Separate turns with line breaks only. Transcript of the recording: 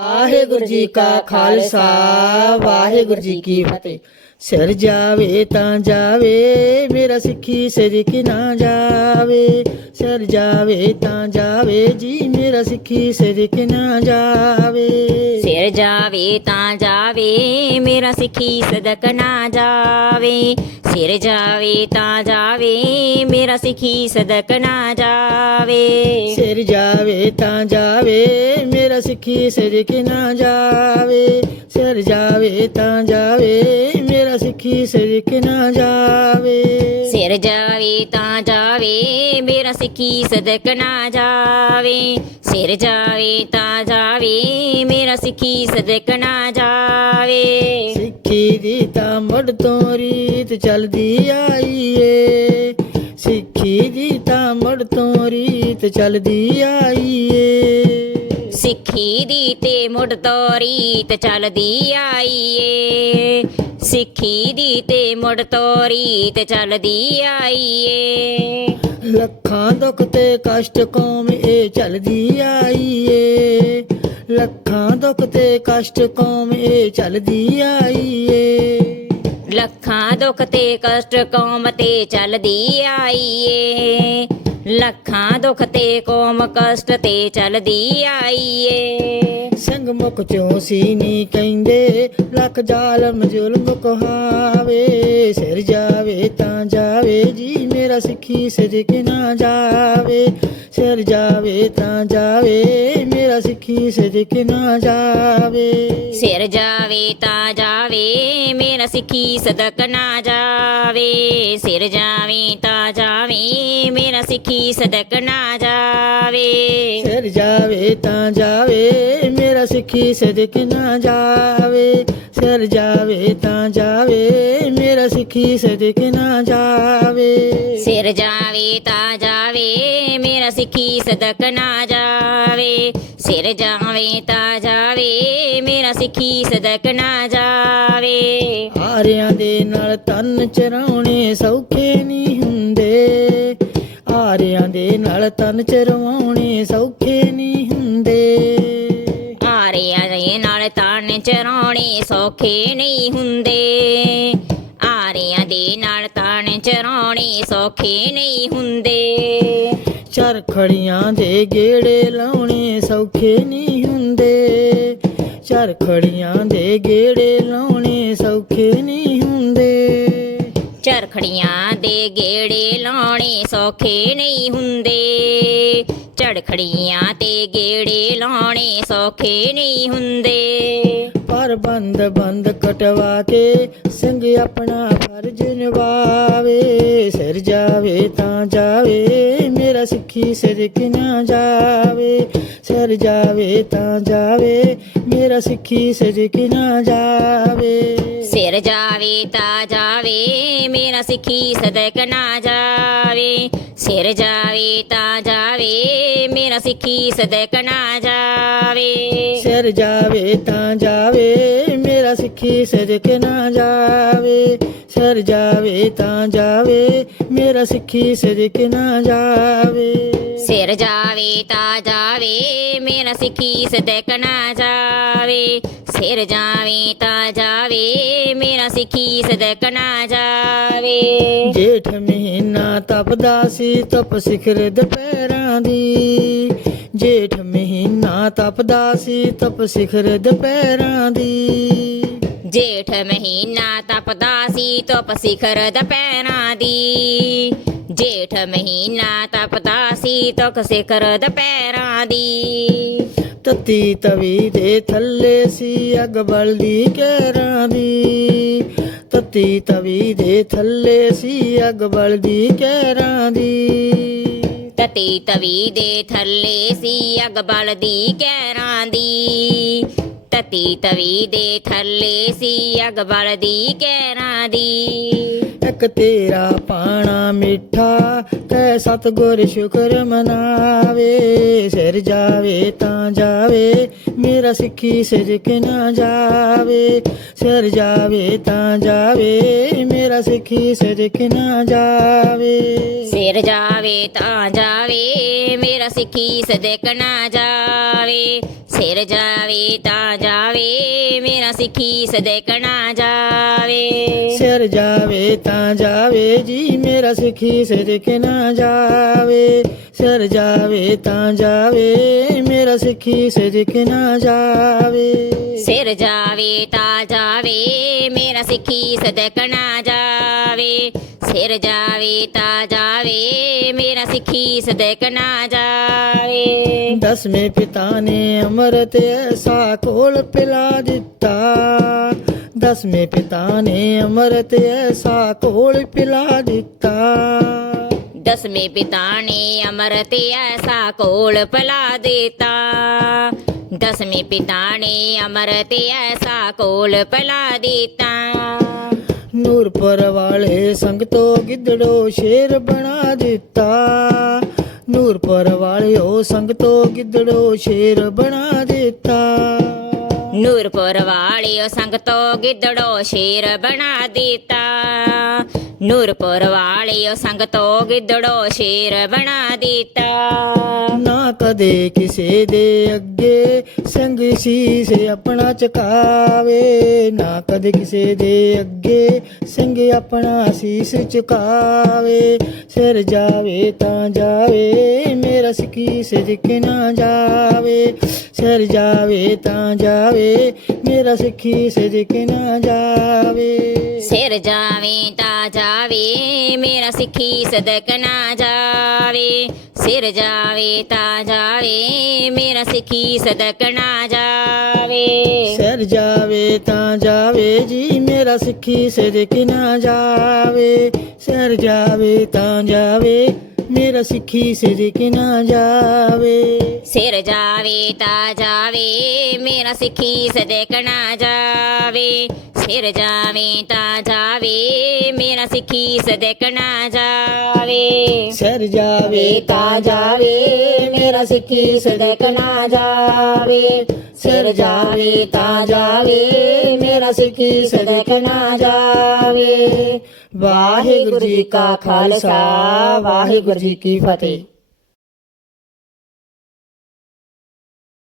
ਵਾਹਿਗੁਰੂ ਜੀ ਕਾ ਖਾਲਸਾ ਵਾਹਿਗੁਰੂ ਜੀ ਕੀ ਫਤਿਹ ਸਿਰ ਜਾਵੇ ਤਾਂ ਜਾਵੇ ਮੇਰਾ ਸਿੱਖੀ ਸਿਰ ਕਿ ਨਾ ਜਾਵੇ ਸਿਰ ਜਾਵੇ ਤਾਂ ਜਾਵੇ ਜੀ ਮੇਰਾ ਸਿੱਖੀ ਸਿਰ ਕਿ ਨਾ ਜਾਵੇ
ਸਿਰ ਜਾਵੇ ਤਾਂ ਜਾਵੇ ਮੇਰਾ ਸਿੱਖੀ ਸਦਕ ਨਾ ਜਾਵੇ ਸਿਰ ਜਾਵੇ ਤਾਂ ਜਾਵੇ ਮੇਰਾ ਸਿੱਖੀ ਸਦਕ ਨਾ ਜਾਵੇ
ਸਿਰ ਜਾਵੇ ਤਾਂ ਜਾਵੇ ਮੇਰਾ ਸਿੱਖੀ ਸਿਰ ਕਿ ਨਾ ਜਾਵੇ ਸਿਰ ਜਾਵੇ ਤਾਂ ਜਾਵੇ ਮੇਰਾ ਸਿੱਖੀ ਸਿਰ ਕਿ ਨਾ ਜਾਵੇ।
ਸਿਰ ਜਾਵੇ ਤਾਂ ਜਾਵੇ ਮੇਰਾ ਸਿੱਖੀ ਸਦਕ ਨਾ ਜਾਵੇ। ਸਿਰ ਜਾਵੇ ਤਾਂ ਜਾਵੇ ਮੇਰਾ ਸਿੱਖੀ ਸਦਕ ਨਾ ਜਾਵੇ।
ਸਿੱਖੀ ਦੀ ਤਾਂ ਮੁੱਢ ਤੋਂ ਰੀਤ ਚੱਲਦੀ ਆਈ ਏ। ਸਿੱਖੀ ਦੀ ਤਾਂ ਮੁੱਢ ਤੋਂ ਰੀਤ ਚੱਲਦੀ ਆਈ ਏ।
ਸਿੱਖੀ ਦੀ ਤੇ ਮੁੱਢ ਤੋਂ ਰੀਤ ਚੱਲਦੀ ਆਈ ਏ ਸਿੱਖੀ ਦੀ ਤੇ ਮੁੱਢ ਤੋਂ ਰੀਤ ਚੱਲਦੀ ਆਈ ਏ
ਲੱਖਾਂ ਦੁੱਖ ਤੇ ਕਸ਼ਟ ਕੌਮ ਇਹ ਚੱਲਦੀ ਆਈ ਏ ਲੱਖਾਂ ਦੁੱਖ ਤੇ ਕਸ਼ਟ ਕੌਮ ਇਹ ਚੱਲਦੀ ਆਈ ਏ
ਲੱਖਾਂ ਦੁੱਖ ਤੇ ਕਸ਼ਟ ਕੌਮ ਤੇ ਚੱਲਦੀ ਆਈ ਏ ਲੱਖਾਂ ਦੁੱਖ ਤੇ ਕੌਮ ਕਸ਼ਟ ਤੇ ਚੱਲਦੀ ਆਈ ਏ
ਸਿੰਘ ਮੁਖ ਚੋਂ ਸੀ ਨੀ ਕਹਿੰਦੇ ਲੱਖ ਜ਼ਾਲਮ ਜ਼ੁਲਮ ਕਹਾਵੇ ਸਿਰ ਜਾਵੇ ਤਾਂ ਜਾਵੇ ਜੀ ਮੇਰਾ ਸਿੱਖੀ ਸਦਕ ਨਾ ਜਾਵੇ। ਸਿਰ ਜਾਵੇ ਤਾਂ ਜਾਵੇ ਮੇਰਾ ਸਿੱਖੀ ਸਦਕ ਨਾ ਜਾਵੇ।
ਸਿਰ ਜਾਵੇ ਤਾਂ ਜਾਵੇ ਮੇਰਾ ਸਿੱਖੀ ਸਦਕ ਨਾ ਜਾਵੇ। ਸਿਰ ਜਾਵੇ ਤਾਂ ਮੇਰਾ ਸਿੱਖੀ ਸਦਕ ਨਾ ਜਾਵੇ।
ਸਿਰ ਜਾਵੇ ਤਾਂ ਜਾਵੇ ਮੇਰਾ ਸਿੱਖੀ ਸਦਕ ਨਾ ਜਾਵੇ। ਸਿਰ ਜਾਵੇ ਤਾਂ ਜਾਵੇ ਮੇਰਾ ਸਿੱਖੀ ਸਦਕ ਨਾ ਜਾਵੇ।
ਸਿਰ ਜਾਵੇ ਤਾਂ ਜਾਵੇ ਮੇਰਾ ਸਿੱਖੀ ਸਦਕ ਨਾ ਜਾਵੇ। ਸਿਰ ਜਾਵੇ ਤਾਂ ਜਾਵੇ ਮੇਰਾ ਸਿੱਖੀ ਸਦਕ ਨਾ ਜਾਵੇ।
ਆਰਿਆਂ ਦੇ ਨਾਲ ਤਨ ਚਰਾਉਣੇ ਸੌਖੇ ਨਹੀਂ ਹੁੰਦੇ। ਆਰਿਆਂ ਦੇ ਨਾਲ ਤਨ ਚਰਵਾਉਣੇ ਸੌਖੇ ਨਹੀਂ ਹੁੰਦੇ।
ਆਰਿਆਂ ਦੇ ਨਾਲ ਤਾਣ ਚਰਾਉਣੇ ਸੌਖੇ ਨਹੀਂ ਹੁੰਦੇ। ਆਰਿਆਂ ਦੇ ਨਾਲ ਤਾਣ ਚਰਾਉਣੇ ਸੌਖੇ ਨਹੀਂ ਹੁੰਦੇ।
ਚਰਖੜੀਆਂ ਦੇ ਗੇੜੇ ਲਾਉਣੇ ਸੌਖੇ ਨਹੀਂ ਹੁੰਦੇ। ਚਰਖੜੀਆਂ ਦੇ ਗੇੜੇ ਲਾਉਣੇ ਸੌਖੇ ਨਹੀਂ ਹੁੰਦੇ।
ਝੜਖੜੀਆਂ ਤੇ ਗੇੜੇ ਲਾਉਣੇ ਸੌਖੇ ਨਹੀਂ ਹੁੰਦੇ।
ਬੰਦ ਬੰਦ ਕਟਵਾ ਕੇ ਸਿੰਘ ਆਪਣਾ ਫਰਜ਼ ਨਿਭਾਵੇ ਸਿਰ ਜਾਵੇ ਤਾਂ ਜਾਵੇ ਮੇਰਾ ਸਿੱਖੀ ਸਿਰ ਕਿ ਨਾ ਜਾਵੇ ਸਿਰ ਜਾਵੇ ਤਾਂ ਜਾਵੇ ਮੇਰਾ ਸਿੱਖੀ ਸਿਰ ਕਿ ਨਾ ਜਾਵੇ
ਸਿਰ ਜਾਵੇ ਤਾਂ ਜਾਵੇ ਮੇਰਾ ਸਿੱਖੀ ਸਦਕ ਨਾ ਜਾਵੇ ਸਿਰ ਜਾਵੇ ਤਾਂ ਜਾਵੇ ਮੇਰਾ ਸਿੱਖੀ ਸਦਕ ਨਾ ਜਾਵੇ
ਸਿਰ ਜਾਵੇ ਤਾਂ ਜਾਵੇ ਮੇਰਾ ਸਿੱਖੀ ਸਦਕ ਨਾ ਜਾਵੇ ਸਿਰ ਜਾਵੇ ਤਾਂ ਜਾਵੇ ਮੇਰਾ ਸਿੱਖੀ ਸਦਕ ਨਾ ਜਾਵੇ।
ਸਿਰ ਜਾਵੇ ਤਾਂ ਜਾਵੇ ਮੇਰਾ ਸਿੱਖੀ ਸਦਕ ਨਾ ਜਾਵੇ। ਸਿਰ ਜਾਵੇ ਤਾਂ ਜਾਵੇ ਮੇਰਾ ਸਿੱਖੀ ਸਦਕ ਨਾ ਜਾਵੇ।
ਜੇਠ ਮਹੀਨਾ ਤਪਦਾ ਸੀ ਤਪ ਸਿਖਰ ਦੁਪਹਿਰਾਂ ਦੀ। ਜੇਠ ਮਹੀਨਾ ਤਪਦਾ ਸੀ ਤਪ ਸਿਖਰ ਦੁਪਹਿਰਾਂ ਦੀ।
ਜੇਠ ਮਹੀਨਾ ਤਪਦਾ ਸੀ ਧੁੱਪ ਸਿਖਰ ਦੁਪਹਿਰਾਂ ਦੀ। ਜੇਠ ਮਹੀਨਾ ਤਪਦਾ ਸੀ ਧੁੱਪ ਸਿਖਰ ਦੁਪਹਿਰਾਂ ਦੀ।
ਤਤੀ ਤਵੀ ਦੇ ਥੱਲੇ ਸੀ ਅੱਗ ਬਲਦੀ ਕਹਿਰਾਂ ਦੀ। ਤਤੀ ਤਵੀ ਦੇ ਥੱਲੇ ਸੀ ਅੱਗ ਬਲਦੀ ਕਹਿਰਾਂ ਦੀ।
ਤਤੀ ਤਵੀ ਦੇ ਥੱਲੇ ਸੀ ਅੱਗ ਬਲਦੀ ਕਹਿਰਾਂ ਦੀ। ਤਤੀ ਤਵੀ ਦੇ ਥੱਲੇ ਸੀ ਅੱਗ ਬਲਦੀ ਕਹਿਰਾਂ ਦੀ।
ਇੱਕ ਤੇਰਾ ਪਾਣਾ ਮਿੱਠਾ ਕਹਿ ਸਤਗੁਰ ਸ਼ੁਕਰ ਮਨਾਵੇ। ਸਿਰ ਜਾਵੇ ਤਾਂ ਜਾਵੇ ਮੇਰਾ ਸਿੱਖੀ ਸਿਰਕ ਨਾ ਜਾਵੇ। ਸਿਰ ਜਾਵੇ ਤਾਂ ਜਾਵੇ ਮੇਰਾ ਸਿੱਖੀ ਸਿਰਕ ਨਾ ਜਾਵੇ।
ਸਿਰ ਜਾਵੇ ਤਾਂ ਜਾਵੇ ਮੇਰਾ ਸਿੱਖੀ ਸਦਕ ਨਾ ਜਾਵੇ। ਸਿਰ ਜਾਵੇ ਤਾਂ ਜਾਵੇ ਮੇਰਾ ਸਿੱਖੀ ਸਦਕ ਨਾ ਜਾਵੇ।
ਸਿਰ ਜਾਵੇ ਤਾਂ ਜਾਵੇ ਜੀ ਮੇਰਾ ਸਿੱਖੀ ਸਿਰਕ ਨਾ ਜਾਵੇ। ਸਿਰ ਜਾਵੇ ਤਾਂ ਜਾਵੇ ਮੇਰਾ ਸਿੱਖੀ ਸਿਰਕ ਨਾ ਜਾਵੇ।
ਸਿਰ ਜਾਵੇ ਤਾਂ ਜਾਵੇ ਮੇਰਾ ਸਿੱਖੀ ਸਦਕ ਨਾ ਜਾਵੇ। ਸਿਰ ਜਾਵੇ ਤਾਂ ਜਾਵੇ ਮੇਰਾ ਸਿੱਖੀ ਸਦਕ ਨਾ ਜਾਵੇ
ਦਸਵੇਂ ਪਿਤਾ ਨੇ ਅੰਮ੍ਰਿਤ ਐਸਾ ਕੋਲ ਪਿਲਾ ਦਿੱਤਾ ਦਸਵੇਂ ਪਿਤਾ ਨੇ ਅੰਮ੍ਰਿਤ ਐਸਾ ਕੋਲ ਪਿਲਾ ਦਿੱਤਾ
ਦਸਵੇਂ ਪਿਤਾ ਨੇ ਅਮਰਤ ਐਸਾ ਕੋਲ ਪਲਾ ਦਿੱਤਾ ਦਸਵੇਂ ਪਿਤਾ ਨੇ ਅਮਰਤ ਐਸਾ ਕੋਲ ਪਲਾ ਦਿੱਤਾ
ਨੂਰਪੁਰ ਵਾਲੇ ਸੰਗਤੋਂ ਗਿੱਦੜੋ ਸ਼ੇਰ ਬਣਾ ਦਿੱਤਾ। ਨੂਰਪੁਰ ਵਾਲਿਓ ਸੰਗ ਤੋਂ ਗਿੱਦੜੋ ਸ਼ੇਰ ਬਣਾ ਦਿੱਤਾ।
ਨੂਰਪੁਰ ਵਾਲਿਓ ਸੰਗਤੋ ਗਿੱਦੜੋ ਸ਼ੇਰ ਬਣਾ ਦਿੱਤਾ। ਨੂਰਪੁਰ ਵਾਲਿਓ ਸੰਗਤੋ ਗਿੱਦੜੋ ਸ਼ੇਰ ਬਣਾ ਦਿੱਤਾ
ਨਾ ਕਦੇ ਕਿਸੇ ਦੇ ਅੱਗੇ ਸੰਗ ਸੀਸ ਆਪਣਾ ਝੁਕਾਵੇ ਨਾ ਕਦੇ ਕਿਸੇ ਦੇ ਅੱਗੇ ਸੰਗ ਆਪਣਾ ਸੀਸ ਝੁਕਾਵੇ ਸਿਰ ਜਾਵੇ ਤਾਂ ਜਾਵੇ ਮੇਰਾ ਸਿੱਖੀ ਸਿਰਕ ਨਾ ਜਾਵੇ ਸਿਰ ਜਾਵੇ ਤਾਂ ਜਾਵੇ ਮੇਰਾ ਸਿੱਖੀ ਸਿਰਕ ਨਾ ਜਾਵੇ।
ਸਿਰ ਜਾਵੇ ਤਾਂ ਜਾਵੇ ਮੇਰਾ ਸਿੱਖੀ ਸਦਕ ਨਾ ਜਾਵੇ। ਸਿਰ ਜਾਵੇ ਤਾਂ ਜਾਵੇ ਮੇਰਾ ਸਿੱਖੀ ਸਦਕ ਨਾ ਜਾਵੇ।
ਸਿਰ ਜਾਵੇ ਤਾਂ ਜਾਵੇ ਜੀ ਮੇਰਾ ਸਿੱਖੀ ਸਿਰਕ ਨਾ ਜਾਵੇ। ਸਿਰ ਜਾਵੇ ਤਾਂ ਜਾਵੇ ਮੇਰਾ ਸਿੱਖੀ ਸਿਰਕ ਨਾ ਜਾਵੇ।
ਸਿਰ ਜਾਵੇ ਤਾਂ ਜਾਵੇ ਮੇਰਾ ਸਿੱਖੀ ਸਦਕ ਨਾ ਜਾਵੇ। ਸਿਰ ਜਾਵੇ ਤਾਂ ਜਾਵੇ ਮੇਰਾ ਸਿੱਖੀ ਸਦਕ ਨਾ ਜਾਵੇ।
ਸਿਰ ਜਾਵੇ ਤਾਂ ਜਾਵੇ ਮੇਰਾ ਸਿੱਖੀ ਸਦਕ ਨਾ ਜਾਵੇ। ਸਿਰ ਜਾਵੇ ਤਾਂ ਜਾਵੇ ਮੇਰਾ ਸਿੱਖੀ ਸਦਕ ਨਾ ਜਾਵੇ। ਵਾਹਿਗੁਰੂ ਜੀ ਕਾ ਖਾਲਸਾ ਵਾਹਿਗੁਰੂ ਜੀ ਕੀ ਫਤਿਹ।